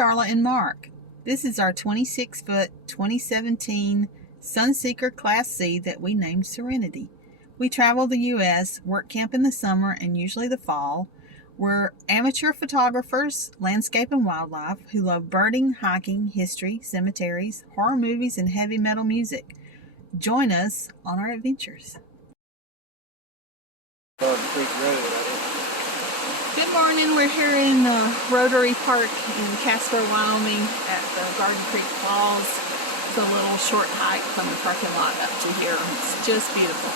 Darla and Mark. This is our 26-foot 2017 Sunseeker Class C that we named Serenity. We travel the U.S., work camp in the summer and usually the fall. We're amateur photographers, landscape and wildlife, who love birding, hiking, history, cemeteries, horror movies, and heavy metal music. Join us on our adventures. Good morning. We're here in Rotary Park in Casper, Wyoming at the Garden Creek Falls. It's a little short hike from the parking lot up to here. It's just beautiful.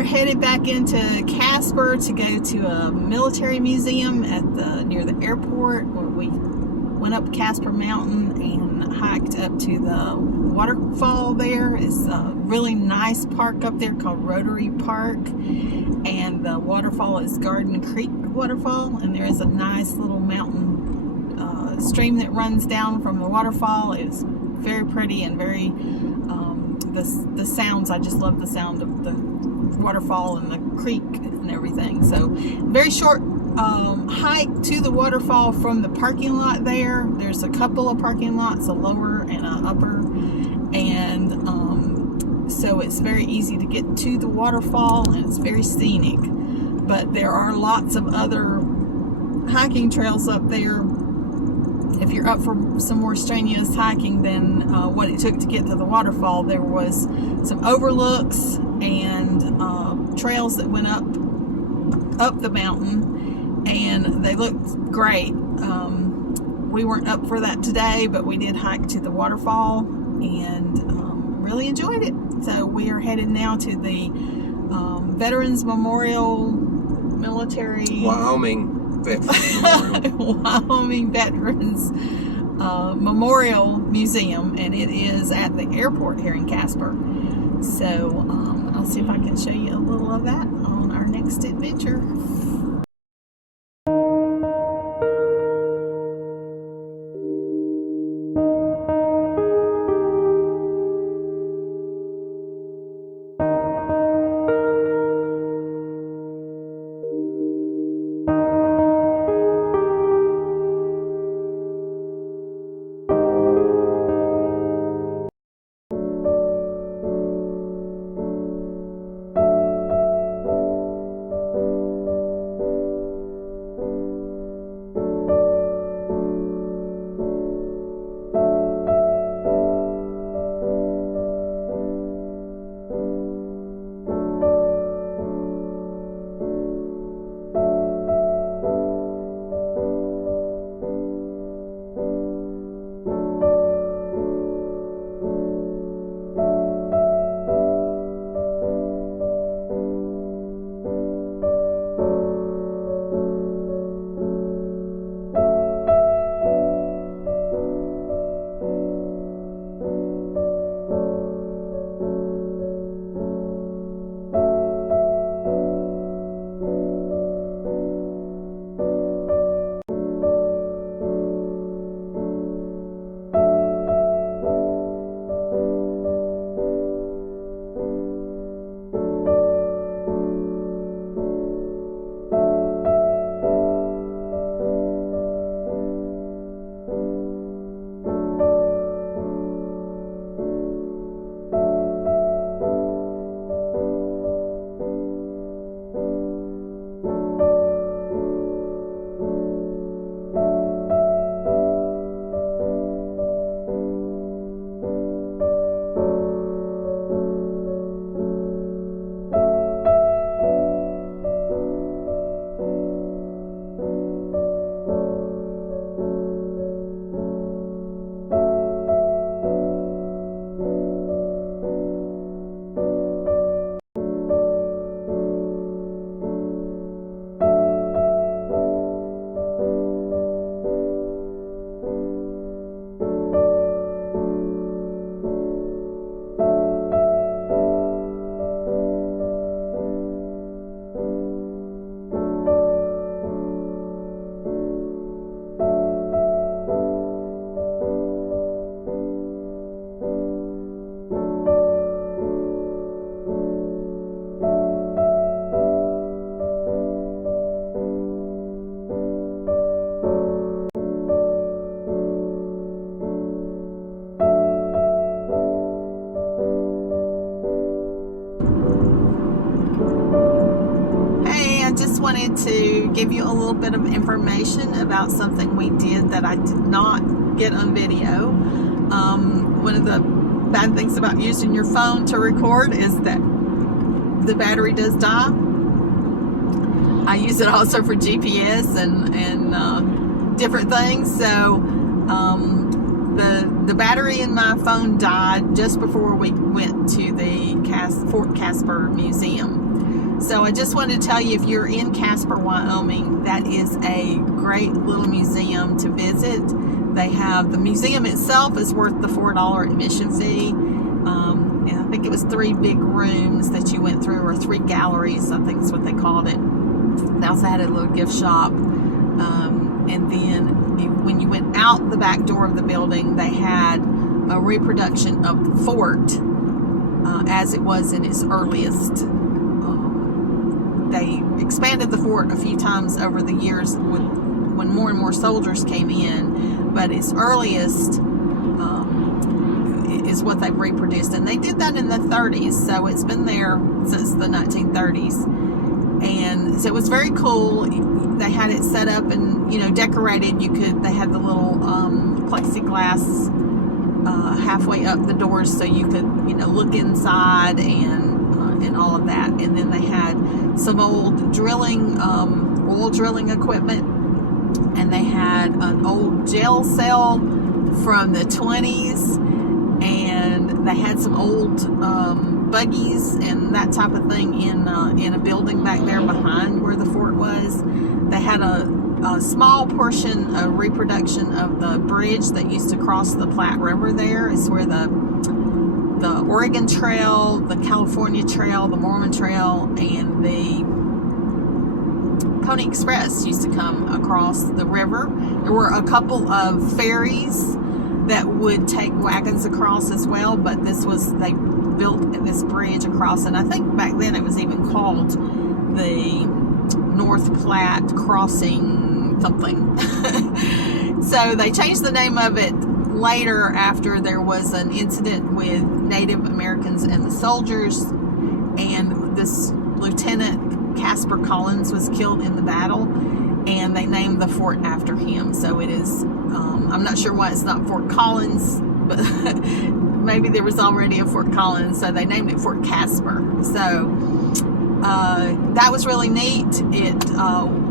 Headed back into Casper to go to a military museum at near the airport, where we went up Casper Mountain and hiked up to the waterfall there. It's a really nice park up there called Rotary Park, and the waterfall is Garden Creek Waterfall, and there is a nice little mountain stream that runs down from the waterfall. It's very pretty and very the sounds, I just love the sound of the waterfall and the creek and everything. So very short hike to the waterfall from the parking lot there. There's a couple of parking lots, a lower and an upper, and so it's very easy to get to the waterfall, and it's very scenic. But there are lots of other hiking trails up there if you're up for some more strenuous hiking than what it took to get to the waterfall. There was some overlooks and trails that went up the mountain, and they looked great. We weren't up for that today, but we did hike to the waterfall and really enjoyed it. So we are headed now to the Veterans Memorial Military Wyoming Veterans Memorial Museum, and it is at the airport here in Casper. So I'll see if I can show you a little of that on our next adventure. wanted to give you a little bit of information about something we did that I did not get on video. One of the bad things about using your phone to record is that the battery does die. I use it also for GPS and different things. So the battery in my phone died just before we went to the Fort Caspar Museum. So I just wanted to tell you, if you're in Casper, Wyoming, that is a great little museum to visit. They have, the museum itself is worth the $4 admission fee. And I think it was 3 big rooms that you went through, or 3 galleries, I think is what they called it. They also had a little gift shop. And then when you went out the back door of the building, they had a reproduction of the fort as it was in its earliest. They expanded the fort a few times over the years when more and more soldiers came in, but its earliest is what they've reproduced, and they did that in the 30s, so it's been there since the 1930s. And so it was very cool. They had it set up and, decorated. They had the little plexiglass halfway up the doors, so you could, look inside and all of that. And then they had some old oil drilling equipment, and they had an old jail cell from the 20s, and they had some old buggies and that type of thing in a building back there behind where the fort was. They had a small portion, a reproduction of the bridge that used to cross the Platte River there. It's where the Oregon Trail, the California Trail, the Mormon Trail, and the Pony Express used to come across the river. There were a couple of ferries that would take wagons across as well, but they built this bridge across, and I think back then it was even called the North Platte Crossing something. So they changed the name of it later after there was an incident with Native Americans and the soldiers, and this Lieutenant Casper Collins was killed in the battle, and they named the fort after him. So it is, I'm not sure why it's not Fort Collins, but maybe there was already a Fort Collins, so they named it Fort Caspar. So that was really neat. It,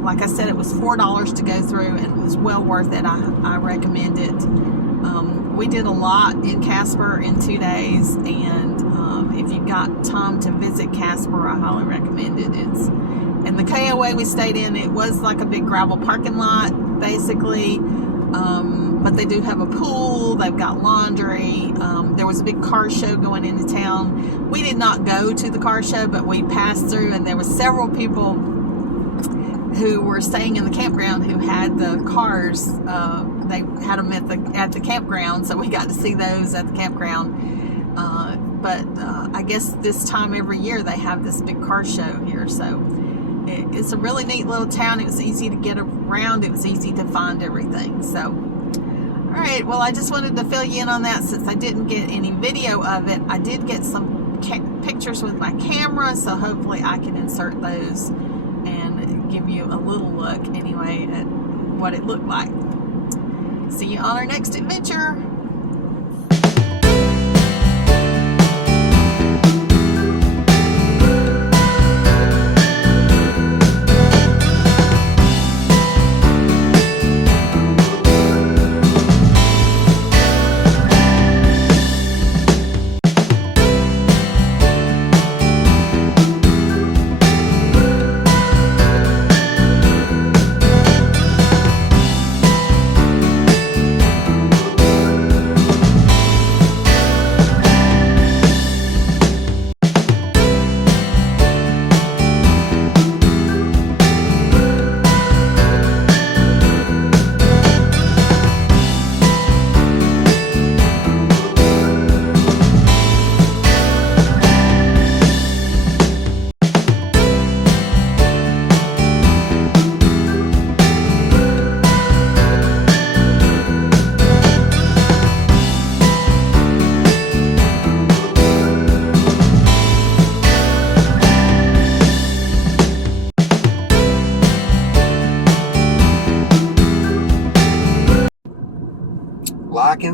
like I said, it was $4 to go through, and it was well worth it. I recommend it. We did a lot in Casper in 2 days, and if you've got time to visit Casper, I highly recommend it. And the KOA we stayed in, it was like a big gravel parking lot, basically. But they do have a pool. They've got laundry. There was a big car show going into town. We did not go to the car show, but we passed through, and there were several people who were staying in the campground who had the cars. They had them at the campground, so we got to see those at the campground. But I guess this time every year they have this big car show here. So it's a really neat little town. It was easy to get around. It was easy to find everything. So, all right. Well, I just wanted to fill you in on that since I didn't get any video of it. I did get some pictures with my camera, so hopefully I can insert those and give you a little look anyway at what it looked like. See you on our next adventure.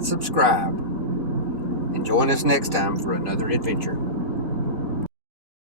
and subscribe. And join us next time for another adventure.